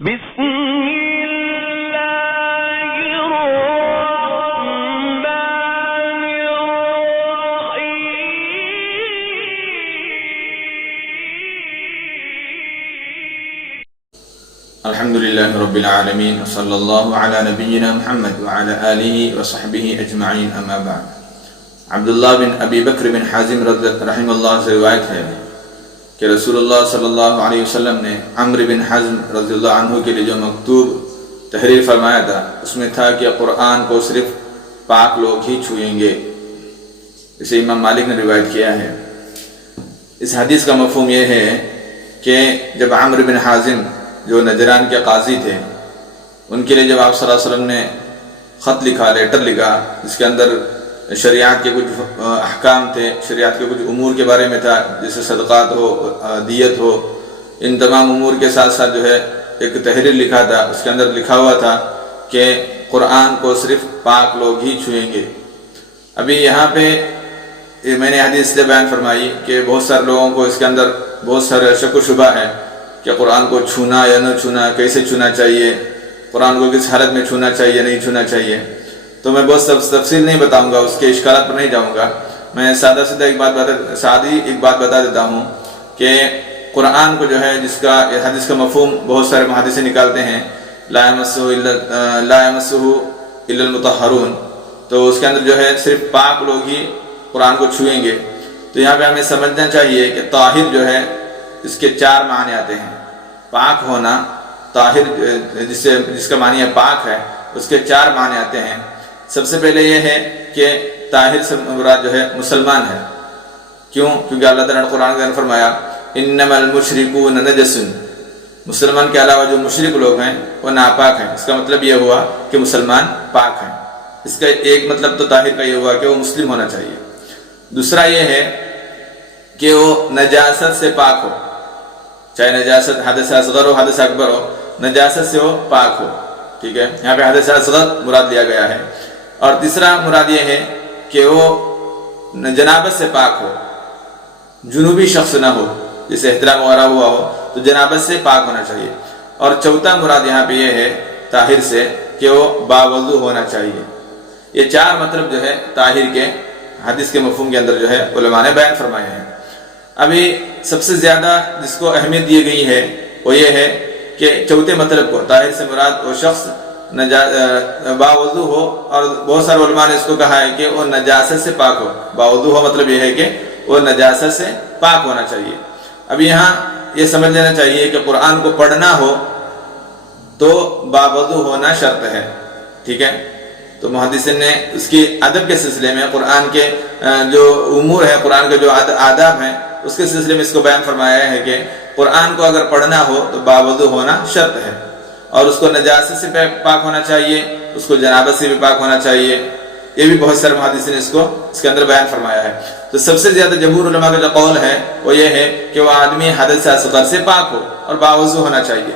بسم اللہ الرحمن الرحیم الحمدللہ رب العالمین وصلی اللہ علی نبینا محمد وعلی آلہ وصحبہ اجمعین اما بعد۔ عبداللہ بن ابی بکر بن حازم رحمہ اللہ سے روایت ہے کہ رسول اللہ صلی اللہ علیہ وسلم نے عمرو بن حزم رضی اللہ عنہ کے لیے جو مکتوب تحریر فرمایا تھا اس میں تھا کہ قرآن کو صرف پاک لوگ ہی چھوئیں گے۔ اسے امام مالک نے روایت کیا ہے۔ اس حدیث کا مفہوم یہ ہے کہ جب عمرو بن حازم جو نجران کے قاضی تھے ان کے لیے جب آپ صلی اللہ علیہ وسلم نے خط لکھا، لیٹر لکھا جس کے اندر شریعت کے کچھ احکام تھے، شریعت کے کچھ امور کے بارے میں تھا جیسے صدقات ہو، دیت ہو، ان تمام امور کے ساتھ ساتھ جو ہے ایک تحریر لکھا تھا، اس کے اندر لکھا ہوا تھا کہ قرآن کو صرف پاک لوگ ہی چھوئیں گے۔ ابھی یہاں پہ میں نے حدیث سے بیان فرمائی کہ بہت سارے لوگوں کو اس کے اندر بہت سارے شک و شبہ ہے کہ قرآن کو چھونا یا نہ چھونا، کیسے چھونا چاہیے، قرآن کو کس حالت میں چھونا چاہیے نہیں چھونا چاہیے۔ تو میں بہت تفصیل نہیں بتاؤں گا، اس کے اشکالات پر نہیں جاؤں گا۔ میں سادہ سیدھا ایک بات بتا دیتا ہوں کہ قرآن کو جو ہے جس کا حدیث کا مفہوم بہت سارے محدثین نکالتے ہیں لا یمسہ الا المطہرون، تو اس کے اندر جو ہے صرف پاک لوگ ہی قرآن کو چھوئیں گے۔ تو یہاں پہ ہمیں سمجھنا چاہیے کہ طاہر جو ہے اس کے چار معنی آتے ہیں۔ پاک ہونا، طاہر جس کا معنی ہے پاک ہے، اس کے چار معنی آتے ہیں۔ سب سے پہلے یہ ہے کہ طاہر سے مراد جو ہے مسلمان ہے۔ کیوں؟ کیونکہ اللہ تعالیٰ نے قرآن کے اندر فرمایا انما المشرکون نجس، مسلمان کے علاوہ جو مشرک لوگ ہیں وہ ناپاک ہیں۔ اس کا مطلب یہ ہوا کہ مسلمان پاک ہیں۔ اس کا ایک مطلب تو طاہر کا یہ ہوا کہ وہ مسلم ہونا چاہیے۔ دوسرا یہ ہے کہ وہ نجاست سے پاک ہو، چاہے نجاست حدث اصغر ہو حدث اکبر ہو، نجاست سے وہ پاک ہو۔ ٹھیک ہے، یہاں پہ حدث اصغر مراد لیا گیا ہے۔ اور تیسرا مراد یہ ہے کہ وہ جنابت سے پاک ہو، جنوبی شخص نہ ہو، جیسے احتلام وغیرہ ہوا ہو تو جنابت سے پاک ہونا چاہیے۔ اور چوتھا مراد یہاں پہ یہ ہے طاہر سے کہ وہ باوضو ہونا چاہیے۔ یہ چار مطلب جو ہے طاہر کے حدیث کے مفہوم کے اندر جو ہے علماء نے بیان فرمائے ہیں۔ ابھی سب سے زیادہ جس کو اہمیت دی گئی ہے وہ یہ ہے کہ چوتھے مطلب کو، طاہر سے مراد وہ شخص باوضو ہو، اور بہت سارے علماء نے اس کو کہا ہے کہ وہ نجاست سے پاک ہو۔ باوضو ہو مطلب یہ ہے کہ وہ نجاست سے پاک ہونا چاہیے۔ اب یہاں یہ سمجھ لینا چاہیے کہ قرآن کو پڑھنا ہو تو باوضو ہونا شرط ہے۔ ٹھیک ہے، تو محدثین نے اس کی ادب کے سلسلے میں قرآن کے جو امور ہیں، قرآن کے جو آداب ہیں، اس کے سلسلے میں اس کو بیان فرمایا ہے کہ قرآن کو اگر پڑھنا ہو تو باوضو ہونا شرط ہے، اور اس کو نجاست سے پاک ہونا چاہیے، اس کو جنابت سے بھی پاک ہونا چاہیے۔ یہ بھی بہت سارے محدثین نے اس کے اندر بیان فرمایا ہے۔ تو سب سے زیادہ جمہور علماء کا جو قول ہے وہ یہ ہے کہ وہ آدمی حدث اصغر سے پاک ہو اور باوضو ہونا چاہیے۔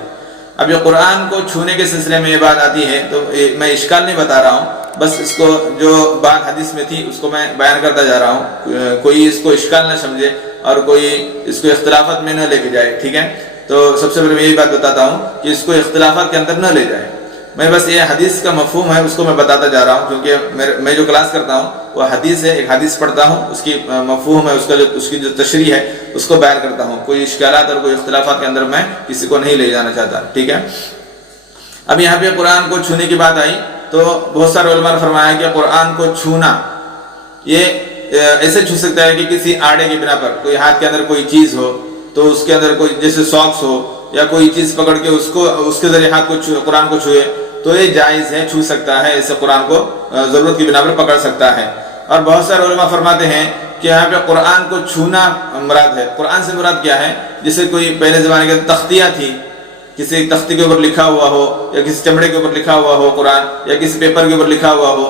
اب یہ قرآن کو چھونے کے سلسلے میں یہ بات آتی ہے تو میں اشکال نہیں بتا رہا ہوں، بس اس کو جو بات حدیث میں تھی اس کو میں بیان کرتا جا رہا ہوں، کوئی اس کو اشکال نہ سمجھے اور کوئی اس کو اختلافات میں نہ لے کے جائے۔ ٹھیک ہے، تو سب سے پہلے میں یہی بات بتاتا ہوں کہ اس کو اختلافات کے اندر نہ لے جائے۔ میں بس یہ حدیث کا مفہوم ہے اس کو میں بتاتا جا رہا ہوں، کیونکہ میں جو کلاس کرتا ہوں وہ حدیث ہے، ایک حدیث پڑھتا ہوں، اس کی مفہوم ہے، اس کی جو تشریح ہے اس کو بیان کرتا ہوں۔ کوئی اشکالات اور کوئی اختلافات کے اندر میں کسی کو نہیں لے جانا چاہتا۔ ٹھیک ہے، اب یہاں پہ قرآن کو چھونے کی بات آئی تو بہت سارے علماء نے فرمایا کہ قرآن کو چھونا یہ ایسے چھو سکتا ہے کہ کسی آڑے کی بنا پر، کوئی ہاتھ کے اندر کوئی چیز ہو تو اس کے اندر کوئی جیسے ساکس ہو یا کوئی چیز پکڑ کے اس کے ذریعے ہاتھ کو قرآن کو چھوئے تو یہ جائز ہے، چھو سکتا ہے، اسے قرآن کو ضرورت کی بنا پر پکڑ سکتا ہے۔ اور بہت سارے علماء فرماتے ہیں کہ یہاں پہ قرآن کو چھونا مراد ہے۔ قرآن سے مراد کیا ہے؟ جیسے کوئی پہلے زمانے کے تختیاں تھی، کسی تختی کے اوپر لکھا ہوا ہو یا کسی چمڑے کے اوپر لکھا ہوا ہو قرآن، یا کسی پیپر کے اوپر لکھا ہوا ہو،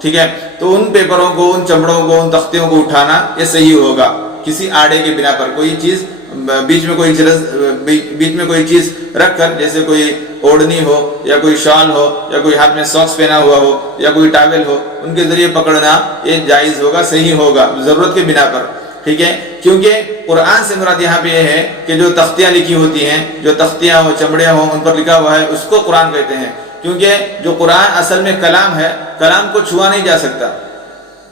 ٹھیک ہے، تو ان پیپروں کو، ان چمڑوں کو، ان تختیوں کو اٹھانا یہ صحیح ہوگا کسی آڑے کے بنا پر۔ کوئی چیز بیچ میں کوئی چیز رکھ کر، جیسے کوئی اوڑھنی ہو یا کوئی شال ہو یا کوئی ہاتھ میں ساکس پہنا ہوا ہو یا کوئی ٹاول ہو، ان کے ذریعے پکڑنا یہ جائز ہوگا، صحیح ہوگا ضرورت کے بنا پر۔ ٹھیک ہے، کیونکہ قرآن سے مراد یہاں پہ یہ ہے کہ جو تختیاں لکھی ہوتی ہیں، جو تختیاں ہوں، چمڑے ہوں، ان پر لکھا ہوا ہے، اس کو قرآن کہتے ہیں، کیونکہ جو قرآن اصل میں کلام ہے، کلام کو چھوا نہیں جا سکتا،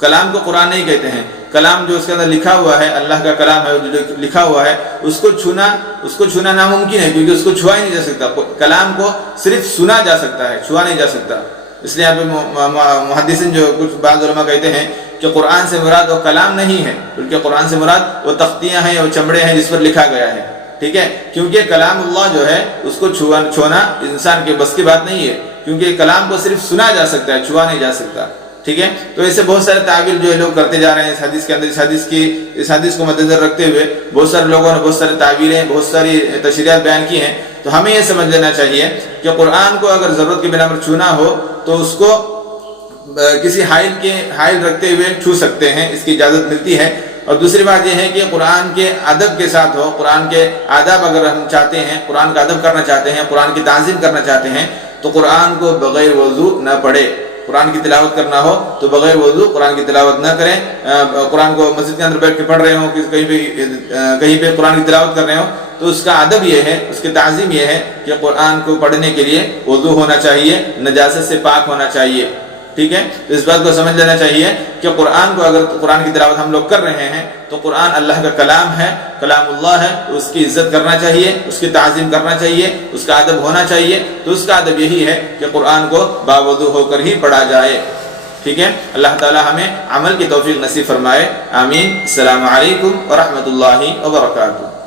کلام کو قرآن نہیں کہتے ہیں۔ کلام جو اس کے اندر لکھا ہوا ہے، اللہ کا کلام ہے جو لکھا ہوا ہے، اس کو چھونا ناممکن ہے، کیونکہ اس کو چھوا ہی نہیں جا سکتا۔ کلام کو صرف سنا جا سکتا ہے، چھوا نہیں جا سکتا۔ اس لیے یہاں پہ محدثین جو کچھ بعض علماء کہتے ہیں کہ قرآن سے مراد وہ کلام نہیں ہے، بلکہ قرآن سے مراد وہ تختیاں ہیں، وہ چمڑے ہیں جس پر لکھا گیا ہے، ٹھیک ہے، کیونکہ کلام اللہ جو ہے اس کو چھونا انسان کے بس کی بات نہیں ہے، کیونکہ کلام کو صرف سنا جا سکتا ہے، چھوا نہیں جا سکتا، ٹھیک ہے۔ تو ایسے بہت سارے تعبیر جو لوگ کرتے جا رہے ہیں اس حدیث کے اندر، اس حدیث کو مد نظر رکھتے ہوئے بہت سارے لوگوں نے بہت سارے تعبیریں، بہت ساری تشریحات بیان کی ہیں۔ تو ہمیں یہ سمجھ لینا چاہیے کہ قرآن کو اگر ضرورت کے بنا پر چھونا ہو تو اس کو کسی حائل رکھتے ہوئے چھو سکتے ہیں، اس کی اجازت ملتی ہے۔ اور دوسری بات یہ ہے کہ قرآن کے ادب کے ساتھ ہو، قرآن کے آداب اگر ہم چاہتے ہیں، قرآن کا ادب کرنا چاہتے ہیں، قرآن کی تعظیم کرنا چاہتے ہیں، تو قرآن کو بغیر وضو نہ پڑھے۔ قرآن کی تلاوت کرنا ہو تو بغیر وضو قرآن کی تلاوت نہ کریں۔ قرآن کو مسجد کے اندر بیٹھ کے پڑھ رہے ہوں، کہیں پہ قرآن کی تلاوت کر رہے ہوں، تو اس کا ادب یہ ہے، اس کی تعظیم یہ ہے کہ قرآن کو پڑھنے کے لیے وضو ہونا چاہیے، نجاست سے پاک ہونا چاہیے، ٹھیک ہے۔ تو اس بات کو سمجھ لینا چاہیے کہ قرآن کو اگر قرآن کی تلاوت ہم لوگ کر رہے ہیں تو قرآن اللہ کا کلام ہے، کلام اللہ ہے، اس کی عزت کرنا چاہیے، اس کی تعظیم کرنا چاہیے، اس کا ادب ہونا چاہیے۔ تو اس کا ادب یہی ہے کہ قرآن کو باوضو ہو کر ہی پڑھا جائے، ٹھیک ہے۔ اللہ تعالی ہمیں عمل کی توفیق نصیب فرمائے، آمین۔ السلام علیکم ورحمۃ اللہ وبرکاتہ۔